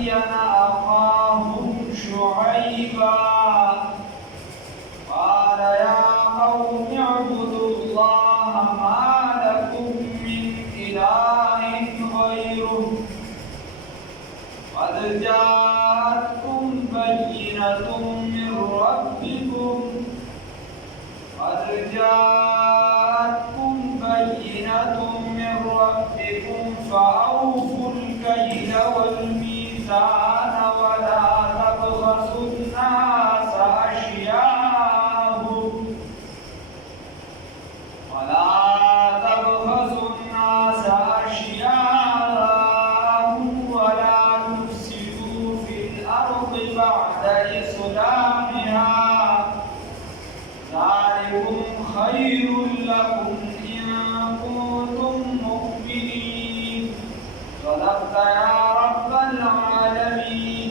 مدين أخاهم شعيبا قال يا قوم اعبدوا الله ما لكم من إله غيره قد جاءتكم بينة من ربكم فأوفوا الكيل والميزان ولا تبخسوا الناس أشياءهم ولا تفسدوا في الأرض بعد إصلاحها ذلكم خير لكم إن كنتم مؤمنين صدقت يا رب العالمين.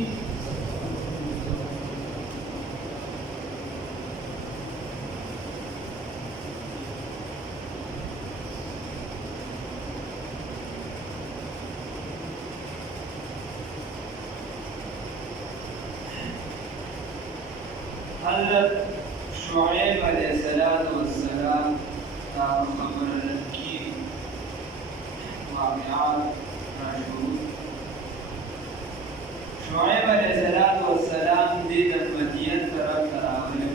حضرت شعیب علیہ السلام کا خبر کی واقعات شروع. شعیب علیہ السلام دید مدین طرف تراغلے.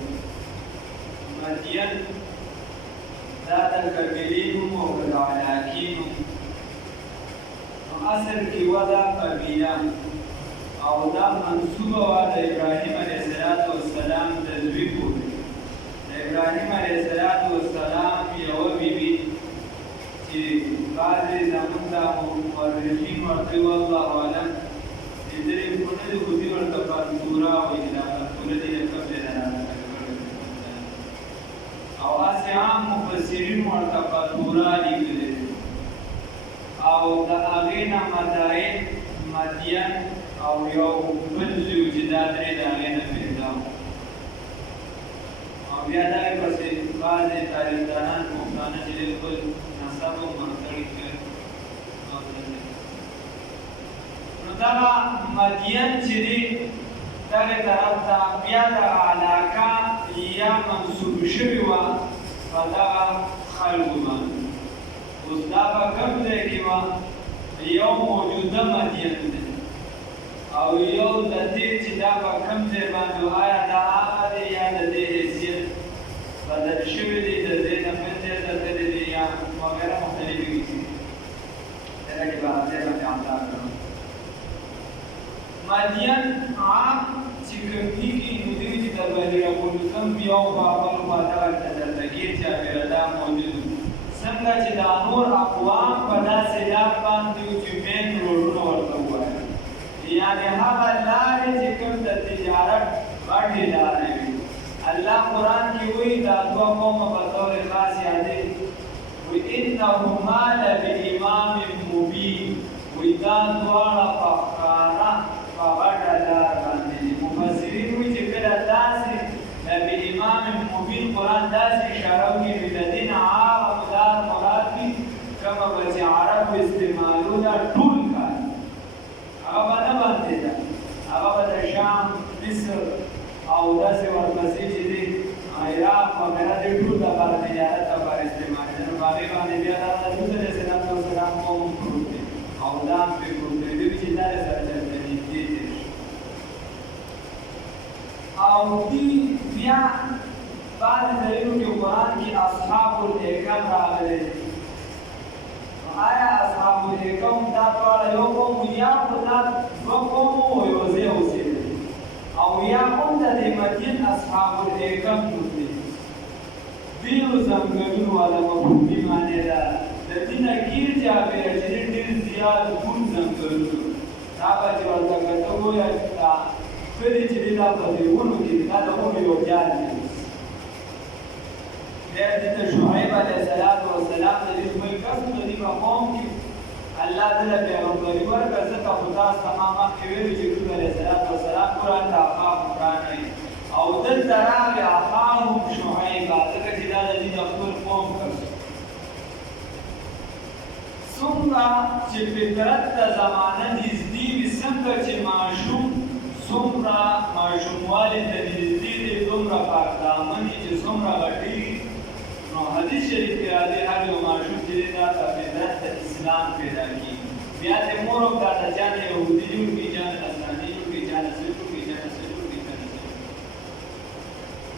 مدین ذات القبیلین و علاقین اصل کی وضع قبیلہ او دا منصوبه وا د ابراهیم علیه السلام د زوی پورې. د ابراهیم علیه السلام یوه بیبي چې بعضې زموږ دا مورخین ورته والله اعلم د درې خونه د خو دې ورته فاتوره وایي. دا فاتوره دې له قبله نه راغلې او هسې عام مفسرین ورته فاتوره لیکلې او د هغې نه مدائن مدین او یو بل زوی چې دا درې د هغې نه پیدا و. او بیا دغې پسې بعضې تاریخدانان پښتانه چې دی خپل نسب هم منقړي کړي. نو دغه مدین چې دی دغې طرف ته بیا دغه علاقه یا منسوب شوې وه په دغه خلکو باندې. اوس دا به کوم ځای کې وه؟ یو موجوده مدین دی او یو د دې چې دا به کوم ځای باندې آیا دا هغه دی یا د دې حیثیت بدل شوی دی د دې نه بل ځای ته تللی دی یا وغیره مختلفې کیسې دي. دغه کې به هغې باندې املا کړم. مدین عام چې کوم کېږي نو دوی چې د بحرالکلثوم یو بابل خوا دغه دلتګیر چاپېره دا موجود و. څنګه چې دا نور اقوام په داسې لار باندې وو چې مین روډونه ورته ووایه، یعنې هغه لارې چې کوم د تجارت غټې لارې وي. الله قرآن کې وایي دا دوه قومه په طور خاص یادوي، وایي انهما لبإمام مبین، وایي دا دواړه په ښکاره په غټه لار باندې دي. مفسرین وایي چې کله داسې لبإمام مبین قرآن داسې اشاره وکړي نو د دې نه هغه لار مراد وي کومه به چې عرب استعمالونه ټول کار هغه به نه بندېده، هغه به د شام، مصر او داسې ورپسې چې دی عراق وغیره دې ټول لپاره تجارت لپاره استعمالېده. نو په هغې باندې بیا د رسول علیه السلام قوم پروت دی او دا هم پرې پروت دی. دوی چې دا سره چېرته نږدې تېر شي او دوی بیا بعضې ځایونو کې قرآن کې اصحاب الایکم راغلی دی. آیا اصحاب الایکم دا دواړه یو قوم یا خو دا دوه قوم وو یو ځای اوسېدل او یا هم د دې مدین اصحاب الایکم بولي. ډېرو ځنګلونو والا مفهومي معنی ده د دې نه ګیر چاپېره چې ډېر زیات ټول ځنګلونه دا به چې ورته کته ووایه دا کلي چې دی دا په دې ونو کې دا د ونو یو جال دی. بیا دې ته شعیب علیه السلام د دې خپل کس د دې په قوم کې الله تعالی پیغمبري ورکړه. ځکه خو تاسو ته ما مخکې ویلي چې لوط علیه السلام قرآن ته اخاهم قرآن وایي او دلته راغلې اخاهم شعیبا ځکه چې دا د دې د خپل قوم کس څومره چې فطرت ته زمانه نږدې وي، څنګه چې ماشوم څومره ماشوموالي ته نږدې دی، دومره پاکدامن وي چې څومره غټېږي. نو حدیث شریف کې راځي هر یو ماشوم چې دی دا په فطرت ته اسلام پیدا کېږي. بیا د مور او پلار ته جان یهودي جوړ کړي، جان نصراني جوړ کړي، جان څه جوړ کړي، جان څه جوړ کړي، جان څه جوړ کړي.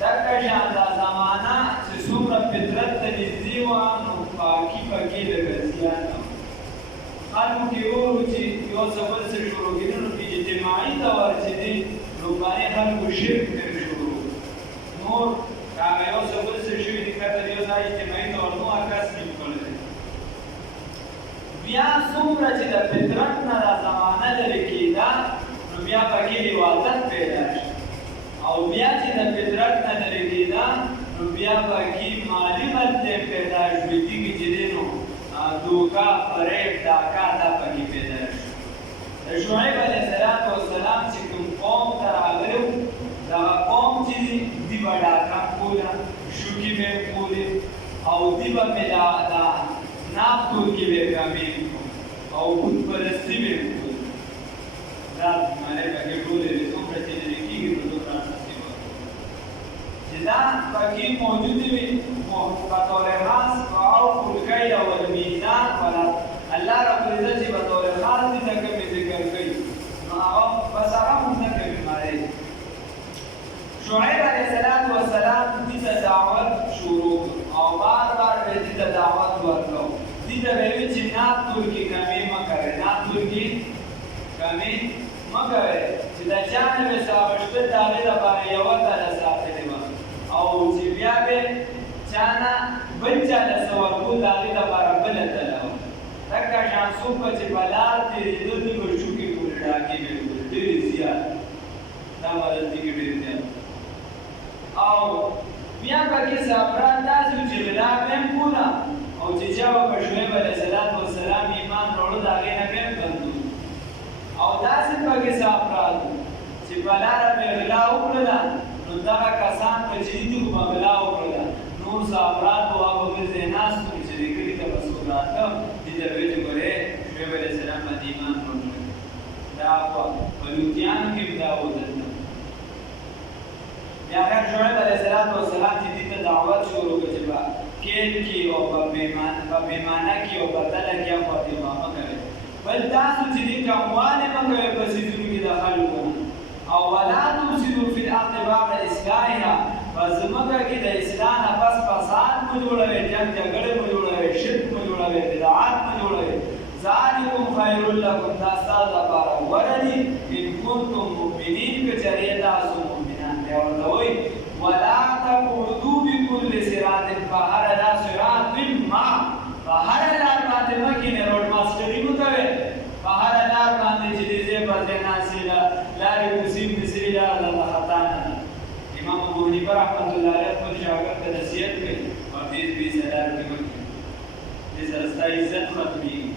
دغه شان دا زمانه چې څومره فطرت ته نږدې وه، نو پاکي پکې لږه زیاته وه. خلکو کې وورو چې یو څه بل څه شروع کېدل، نو په اجتماعي طور چې دی نو باندې خلکو شرک پرې شروع. نور هغه یو څه بل څه شوي دي کته یو ځای اجتماعي طور نو عکس نه کړی. بیا څومره چې د فطرت نه دا زمانه لرې کېده، نو بیا پکې حفاظت پیدا شي. او بیا چې د فطرت نه لرې کېده، نو بیا پکې مالي بدلې پیدا شوې کېږي چې دی نو دوکا، فریب، ډاکا دا پکې پیدا شو. د شعیب علیه السلام چې کوم قوم ته راغلی و، دغه قوم چې دی به ډاکا کوله، شوکې به یې کولې، او دی به مې دا ناب تورکې به یې کامې او بت پرستي به یې کولې. دا بیمارۍ پکې ټولې دي، څومره چې لرې کېږي نو دومره نصیبه چې دا پکې موجودې وي. بطور خاص وأوفوا الكيل والميزان، الله رب العزت چې بطور خاص دې ته کومې ذکر کوي، نو هغه بس هغه هم نه کوي بیمارۍ. شعیب علیه السلام دې ته دعوت شروع او بار بار به دې ته دعوت ورکړو. دې ته به ویل چې ناب تورکې کمې مه کوئ، ناب تورکې کمې مه کوئ، چې د چا نه به سابشته د هغې لپاره یوه تله ساتلې وه، او چې بیا به چانا بل چا د څه ورکو د هغې لپاره بله تله وه. دغه شان څوک به چې په لار تېرېده دوی به شوکې پورې ډاکې به یې کولې، ډېرې زیات، دا غلطي کې ډېر زیات. او بیا پکې صابران داسې وو چې غلا به یې کوله، او چې چا به په شعیب علیه السلام ایمان راوړه د هغې نه به یې بندو. او داسې پکې صابران وو چې په لاره به یې غلا وکړله، نو دغه کسان به چې دي خو به غلا وکړله، نور صابران به هغه بل ځای ناست وو چې دې کلي ته به څوک راته، دې ته به یې چې ګورې شعیب علیه السلام باندې ایمان راوړی. دا په لوطیانو کې هم دا و دلته. بیا هغه شعیب علیه السلام چې دې ته دعوت شروع کړه چې په کیل کې او په پیمانه کې او په تله کې هم فاطمه مه کوئ، بل تاسو چې دې کموالې مه کوئ په څیزونو کې د خلکو نه، او ولا تفسدوا فی الارض بعد اصلاحها، په ځمکه کې د اصلاح نه پس فساد مه جوړوئ، جنګ جګړې مه جوړوئ، شرک مه جوړوئ، بدعات مه جوړوئ. ذالکم خیر لکم، دا ستاسو لپاره غوره دي، ان کنتم مؤمنین، که چېرې تاسو مؤمنان. بیا ورته وایي ولا تقعدوا بكل صراط، په هره لار صراط ما، په هره لار باندې مه کښېنئ، روډ ماسټري مه کوئ، په هره لار باندې چې دې ځای پر ځای ناستې لارې کوڅې مصري لاره ده، د خطا نه ده. امام ابو حنیفه رحمت الله علیه خپل شاګرد ته نصیحت کوي او دې لار کې مه کښېنئ، دې سره ستا عزت ختمېږي،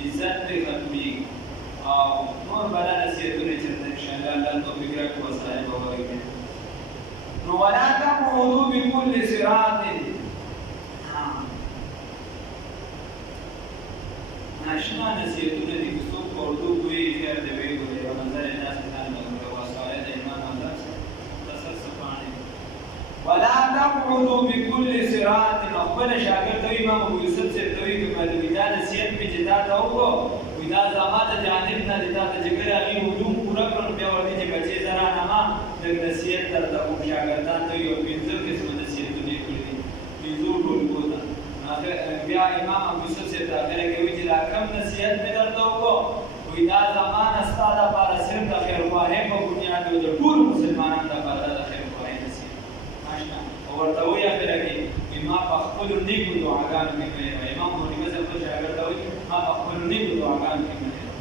عزت دې ختمېږي. او نور بله نصیحتونه چېرته انشاءالله الله توفیق راکړي و صاحب وغیرې. نو ولا تقعدوا بكل صراط، ناشنا نصیحتونه دي که څوک په اردو پوهېږي خیر دی ویې ګورئ، یو نظر یې داسې ځان له وسایل د امام اعظم مختصر څه پاڼې. ولا تقعدوا بكل صراط، نو خپله شاګرد ته وایي، امام ابو یوسف صاحب ته وایي که معلومي دا نصیحت مې چې تا ته وکړو، وایي دا زما د جانب نه دی، تا ته چې کله هغې علوم پوره کړل، بیا ورته چې بچې زرانه ما لږ نصیحت درته کوم شاګردان ته وایي، او 15 قسمه نصیحتونه یې کړي دي 15 ټولګو ته. بیا امام ابو یوسف صاحب ته اخره کې وایي چې دا کم نصیحت مې درته وکړو، وایي دا زما نه ستا دپاره صرف د خیرخواهۍ په بنیاد او د ټولو مسلمانانو دپاره دا د خیرخواهۍ نصیحت اشنا. او ورته وایي اخره کې ما په خپلو نیکو دعاګانو کې مه هېروه. امام ابو حنیفه صاحب خپل شاګرد ته وایي ما په خپلو نیکو دعاګانو کې مه هېروه.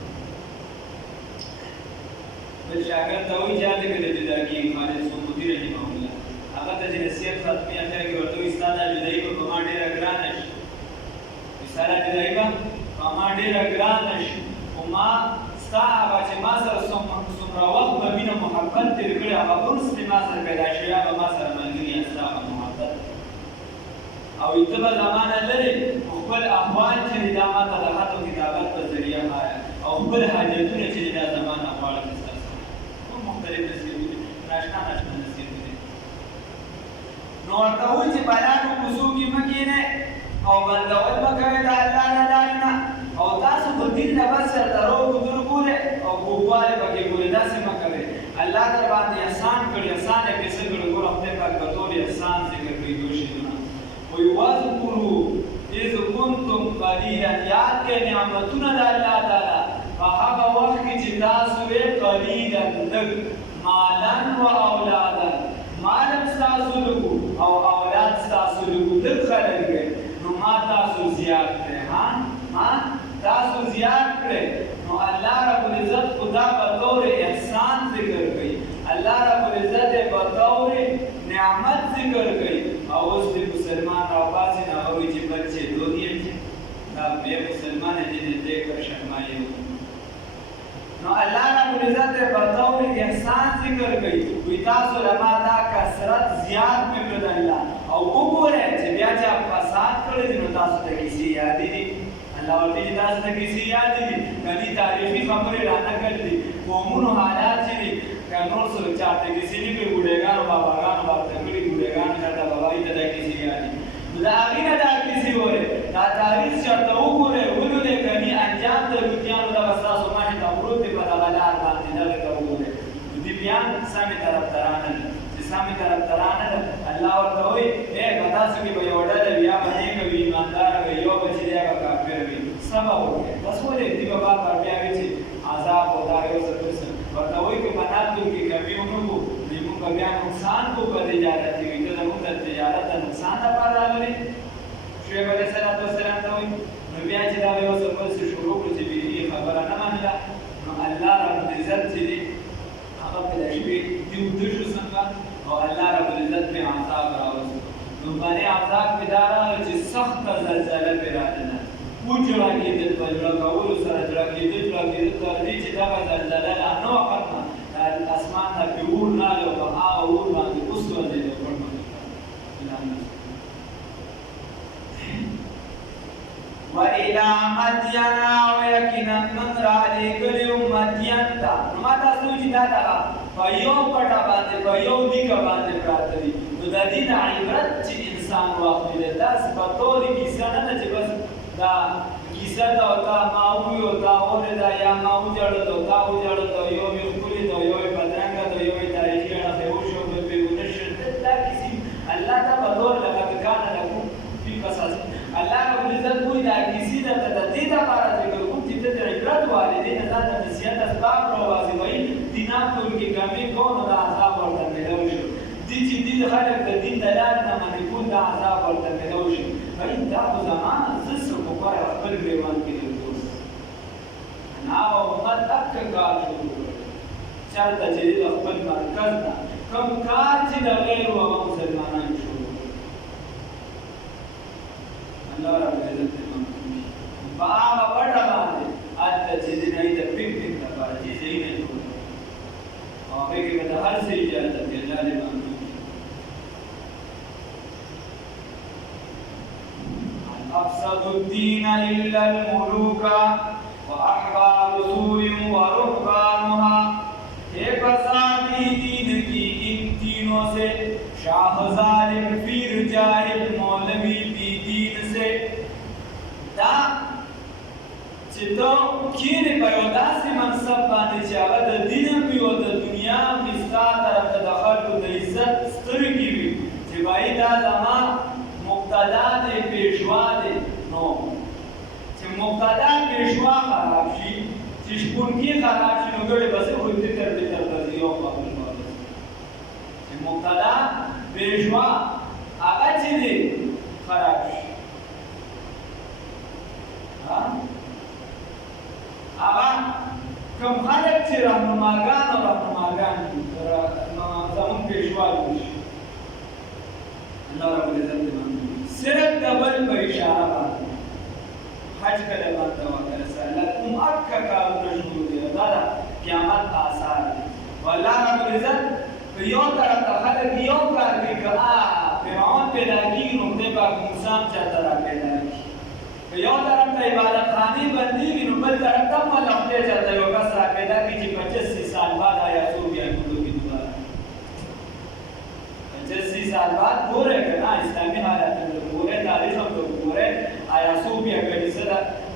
بل شاګرد ته وایي چې هلته کې د جداګي خالد صمودي رحمه الله هغه ته چې نصیحت ختمي اخره کې ورته وایي ستا دا جدایي به په ما ډېره ګرانه شي، ستا دا جدایي به په ما ډېره ګرانه شي، خو ما ستا هغه چې ما سره څومره وخت به مینه محبت تېر کړی، هغه انس مې ما سره پیدا شوی، هغه ما سره ملګري یا ستا هغه محبت. او اتبا زمانه لري خپل احوال چې دا ماته د خط او کتابت په ذریعه خایا او خپل حاجتونه چې دا زمانه غواړي تاسو مختلف نصیحتونه ناشنا نصیحتونه نو ورته وایي چې بیانو کوڅو کې مکینه او بندول مکوي د الله نه لارنه او تاسو په دین نه بس درو ګذر کوله او کوواله پکې کوله داسې مکوي الله در باندې احسان کړی احسان یې کیسه کړو ګور خپل پاک بطور احسان ذکر کوي دوشي وَيُوَذْكُرُوا إِذْ كُنْتُمْ قَلِيلًا یاد کې نعمتونه د الله تعالی په هغه وخت کې چې تاسو یې قلیلا لږ مالا و اولادا مال تاسو لږ او اولاد تاسو لږ لږ خلک نو ما تاسو زیات کړئ ما تاسو زیات کړئ نو الله رب العزت خدا په طور احسان ذکر کوي الله رب العزت په طور نعمت ذکر کوي او اوس د مسلمان راوباسي نه وایي چې بچي دونی چې دا به مسلمان دې کر شرمایي نو الله رب العزت په طور احسان ذکر کوي وي تاسو لما دا کثرت زیات مې کړل الله او وګوره چې بیا چې فساد کړی نو تاسو ته کیسې یاد دي الله ورته تاسو ته کیسې یاد دي کدي تاریخي خبرې را نه کړې قومونو حالات چې کنور سره چاته کیسې نه کوي ګډېګانو باباګانو ورته کړي ګډېګانو چاته بابای ته دا کیسې یاد دي دا هغه دا کیسې وره دا تاریخ چاته وګوره ولولې کني انجام د لوتیانو د وساسو باندې د ورود په دغلار باندې دا وګوره دې بیان سامي طرف ترانه سامي طرف ترانه الله ورته وي اے پتا څه کې به یو ډول بیا باندې کوي ایماندار وي یو بچی دی هغه کافر وي سبا وکړي بس ولې دې بابا پر بیا وي چې عذاب او دا یو څه ورته وي کې مناتو کې کمی ونو دې موږ بیا نقصان کو په تجارت کې ته موږ د تجارت د نقصان لپاره راغلي شعیب علیه السلام ته وي نو بیا چې دا یو څه په شروع کې چې خبره نه منله نو الله رب العزت دې هغه په دې دی ودشو څنګه او الله رب العزت په عذاب راوستو نو باندې عذاب پیدارا چې سخت زلزلہ پیراله وجرا کې د بجرا کول سره جرا کې د تر دې چې دا زلزلہ نه وختمه اسمان نه پیور نه له هغه اور باندې اوس ورته د پړم وَإِلَى مَدْيَنَ وَيَكِنًا مَنْ رَعَلِي كُلِّ مَدْيَنَ تا ما تاسو چې دا په یو پټه باندې په یو دیګه باندې پراته دي نو د دې عبرت چې انسان واخلي داس په توري کیسه نه چې بس دا کیسه دا وتا ماوي او دا اور دا یا ماو جوړ دا او جوړ دا یو یو کلی دا یو بدرنګ دا یو تاریخي نه ته وشو په پیونه شته دا کیسه الله تا په تور لکه کان لکو په قصاص الله رب العزت کوئی دا کیسه د دې لپاره ذکر کوم چې د عبرت والدین د نصیحت اسباب راوځي وي دینات کې کمی کوو دا عذاب ورته ملو شو دي چې دې خلک د دین د لارې نه باندې کوم دا عذاب ورته ملو شو وایي دا په زمانه زسو په پاره خپل ګریوان کې دوس نه او امت تک کار شروع کړ چرته چې د خپل مرکز نه کوم کار چې د غیر او مسلمانانو شروع الله رب العزت باغ وړه باندې اته چې دې نه د پینټینګ لپاره چې زینې هغه کې د هر څه اجازه دی الله دې باندې افسد الدين الا الملوك واحبار رسول ورهبانها ایک فسادی دین کی ان تینوں سے شاہ ظالم پیر جاہل مولوی بی دین سے دا چې ته کینې په یو داسې منصب باندې چې هغه د دین هم وي او د دنیا هم وي ستا طرف ته د خلکو د عزت سترګې وي چې وایي دا زما مقتدا دی پیشوا دی نو چې مقتدا پیشوا خراب شي چې شپونکي خراب شي نو ګړې بسې خودي تر دې تر دې یو قابل چې مقتدا پیشوا هغه چې دی خراب شي هغه کوم خلک چې راهنماګان زمون پیشوا دي الله رب العزت صرف د بل په اشاره باندې حج کله باندې وکړه سره کوم اکه کارونه شروع دي دا قیامت آثار دي والله رب العزت یو طرف ته خلک یو کار کوي فرعون پیدا کیږي نو دې پاک موسی هم چاته را پیدا کړي. که یو طرف ته عبادت خانې بندېږي نو بل طرف ته هم الله خدای چاته یو کس را پیدا کړي چې 85 سال بعد آیاتو بیا ټولو کې دوباره 85 سال بعد ګورئ که نه اسلامي حالاتونه ګورئ تاریخ هم ګورئ آیاتو بیا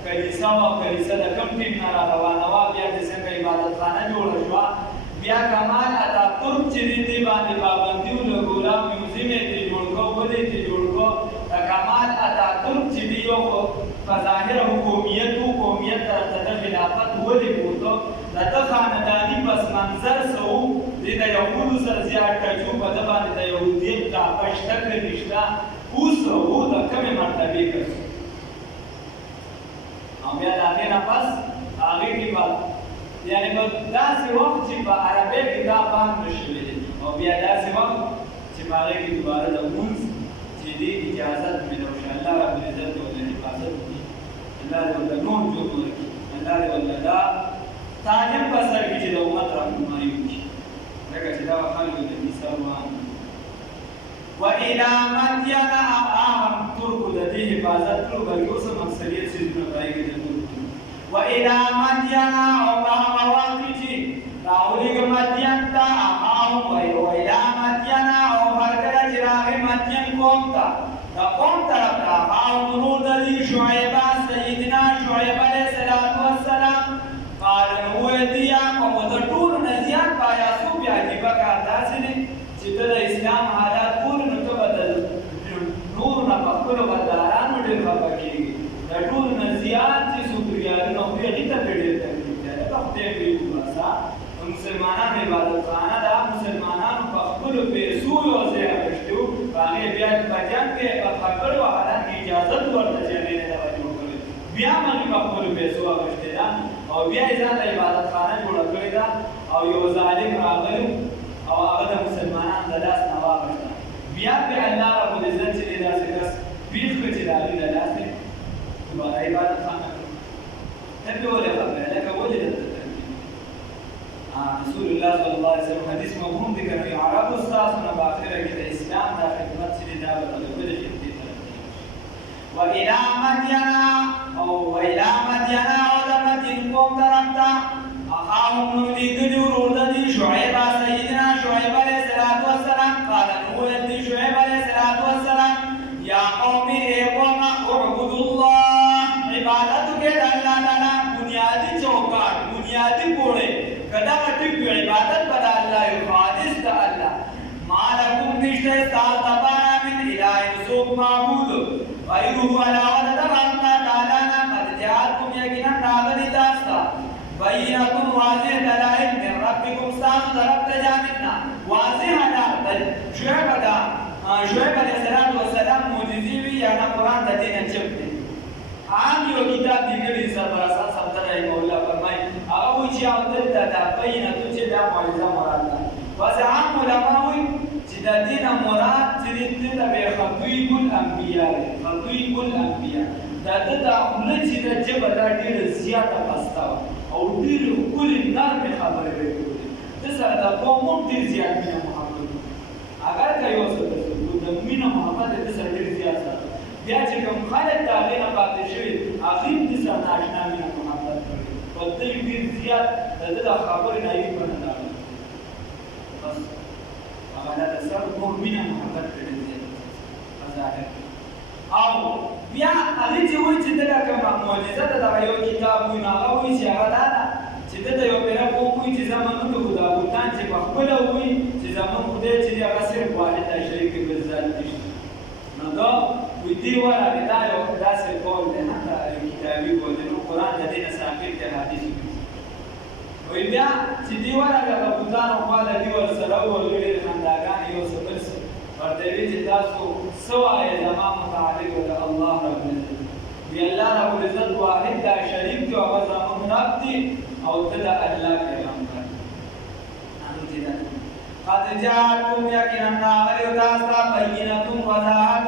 کلیسا وه کلیسا د کوم ټیم نه را روانه وه بیا د څنګه عبادت خانه جوړه شوه بیا کمال اتاتورک چې دې باندې پابندي ولګوله میوزیم یې ترې جوړ کړو ولې یې ترې جوړ کړو د کمال اتاتورک چې دی یو په ظاهره حکومیت و قومیت طرف ته د خلافت ولې بوته د ده خانداني پس منظر څه و دې د یهودو سره زیات ټچو په ده باندې د یهودیت ټاپه شته که نشته اوس و د کمې مرتبې کړ او بیا د هغې نه پس هغې کې به یعنې په داسې وخت چې په عربۍ کې دا بند نه شوی دی او بیا داسې وخت چې په هغې کې دوباره د لمونځ چې دی اجازت میلو شي الله ربالعزت دې ورله حفاظت وکړي الله دې ورله نور جوړ ورکړي الله دې ورله دا تعلیم په سر کې چې د امت رهنمایي وکړي لکه چې دا خلکو د کیسه روان وإلى مدين أخاهم ترک د دې حفاظت کړو بلکې اوس هم اکثریت څیزونه په هغې کې د ترک وإلى مدين او هغه وخت چې راولېږه مدین ته أخاهم وإلى مدين او هر کله چې راغی مدین قوم ته د قوم طرف ته أخاهم ورور د دې شعیبه سیدنا شعیب علیه السلام قال نو ویل دي یا قوم د ټولو نه زیات په آیاتو بیا عجیبه کار داسې دی چې ته د اسلام حالات ګورې نو ته به د نورو نه په خپلو بدلارانو ډېر خفه کېږي د ټولو نه زیات چې څوک ریالونه خوري هغې ته پرې ډېر تکلیف دی لکه خدای پرېږدي باسه د مسلمانانو عبادتخانه ده مسلمانانو په خپلو پیسو یو ځای اخیستی و په هغې بیا په جنګ کې فتح کړو حالات کې اجازت ورته چې هغې نه دغه جوړ کړی بیا هم هغې په خپلو پیسو اخیستې ده او بیا یې ځان ته عبادتخانه جوړه کړې ده او یو ظالم راغلی او هغه د مسلمانانو د لاس نه واخیسته بیا پرې الله ربالعزت چې دی داسې کس پېښ کړه چې د هغې له لاسې دوباره عبادتخانه کړو ته پرې ولې خبره لکه ولې درته تکلیف رسول الله صلی الله علیه وسلم حدیث مفهوم دی که نو عربو ستاسو نه په آخره کې د اسلام دا خدمت چې دی دا به د بلې خدمتۍ طرف ته وإلى مدین او د مدین قوم طرف ته أخاهم نو لیږلي ورور د دې شعیب سیدنا شعیب علیه السلام قال نو ویل دي شعیب علیه السلام یا قوم ای قوم اعبدوا الله عبادت وکړئ د الله تعالی بنیادي چوکاټ بنیادي پوړې که دغه ټیک وي عبادت به د الله وي خالص د الله ما لکم نشته ستاسو دپاره من اله څوک معبود غیره علاوه د دغه الله تعالی نه قد جاءتکم یقینا راغلي تاسو ته بینة واضح دلائل من ربکم ستاسو طرف ته جانب نه واضح دلائل شعیب علیه السلام معجزې وي یا نه قرآن د دې نه چپ دی عام یو کتاب لیکلی سربرسان صفدر رحمه الله فرمایي هغه وایي چې دلته دا بینة چې دا معجزه مراد ده بس عام علما وایي چې د دې نه مراد چې دې ته به خطیب الانبیاء خطیب الانبیاء دا د خوله چې د ژبه دا ډېره زیاته پسته وه او ډېرې ښکلې نرمې خبرې به یې کولې ده سره د قوم هم ډېر زیات مینه محبت اگر که یو څه د مینه محبت یې ده سره ډېر زیات سره بیا چې کوم خلک د هغې نه پاتې شوي هغې هم دې سره ناشنا مینه محبت کړی په دوی ډېر زیات د ده د خبرې نه یې په نه راغلی بس هغه د سره نور مینه محبت کړی زیات په ظاهر او بیا هغې چې وایي چې دغه کومه معجزه ده دغه یو کتاب وایي نو هغه وایي چې هغه دا ده چې دلته یو پیره قوم وایي چې زموږ د خدا بوتان چې په خپله وایي چې زموږ خدای چې دی هغه صرف واحد دی شریک بل ذات نشته نو دا وایي دې ورغې دا یو داسې قول دی نه دا کتابي قول دی نو قرآن د دې نه ساقط دی حدیث وایي بیا چې دې ورغې د بوتانو خواله دې ورسره وویل ډېرې خنداګانې یو څه بل څه ورته ویل چې تاسو څه وایئ زما متعلق د الله ربالعزت وی الله ربالعزت واحد دا شریک دی او هغه زموږ رب دی او ته د الله پیغمبر قد جاءتکم یقینا راغلی تاسو ته بینة وضاحت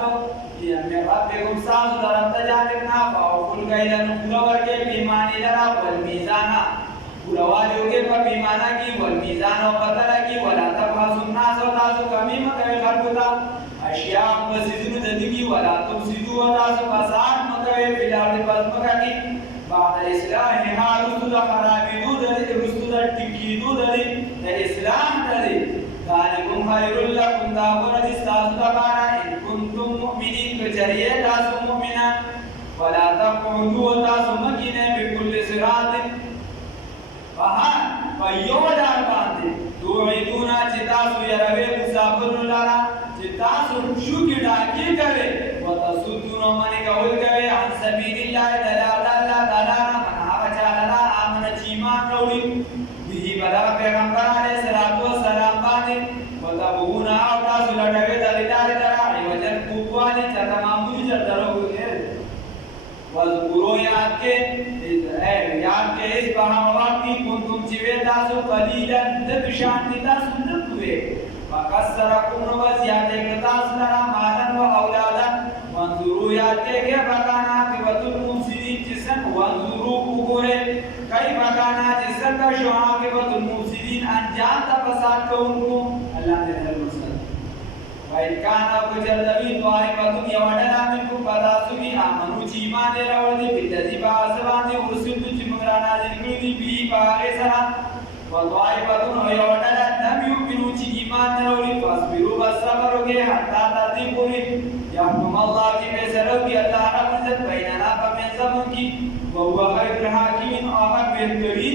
من ربکم ستاسو طرف ته جانب نه فاوفوا الکیل نو پوره ورکړئ پیمانې لره والمیزان پوروالي وکړئ په پیمانه کې والمیزان او په تله کې ولا تبخسوا الناس او تاسو کمي مه کوئ خلکو ته اشیاء په څیزونو د دې کې ولا تفسدوا وتاسو فساد مکوئ فی الارض پس مکہ کی بعد اصلاحها رسول خرابیدو دلی رسول ٹکیدو دلی اسلام دلی ذالکم خیر لکم داغون دستاسو دبارا ان کنتم مؤمنین کچریے تاسو مؤمنان ولا تقعدوا وتاسو مکینے بکل صراط فہاں فیودار باندے توعدونا چتاسو یروے مسافر لارا چتاسو شوکی ڈاکی کرے وتصدون من قول کرے عن سبیل اللہ دلال اللہ دلانا من آبچا للا آمن چیمان روڑی بھی بدا پیغمبر علیہ السلام باندے وتبغونا تاسو لٹوے دلیدار درائی وجن کوپوانے چاہتا معمولی چاہتا رو وذکرو یاد کے اس بہا واقعی کنتم چوے تاسو قلیلا دکشان تاسو نکوے فکسرکم نوزیادے کتاس لرا مالا و اولادا وانظرو یاد کے بکانا قیبت المفسدین جسن وانظرو کبورے کئی بکانا جسن کا شعا قیبت المفسدین انجام تا پساد کو ان کو اللہ نے حضر مسلم وَإِذْ كَانَ وَجَلَّبِي طَائِفَةٌ يَوَدَنَا مِنْكُمْ فَتَاسُبِي آمَنُوا چِیمان راوڑی بِالَّذِي بَعَثَ ورسلت چمغرا نازل کردی بھی باغ سرا وَطَائِفَةٌ يَوَدَنَا لَمْ يُؤْمِنُوا چِیمان راوڑی فَاصْبِرُوا بَالصَّبْرِ کے حتیٰ ترتیب ہوئی یحکم اللہ کی فیصلہ کی اللہ رب عزت بیننا فمن زمن کی وَهُوَ خَيْرُ الْحَاكِمِينَ اور بہترین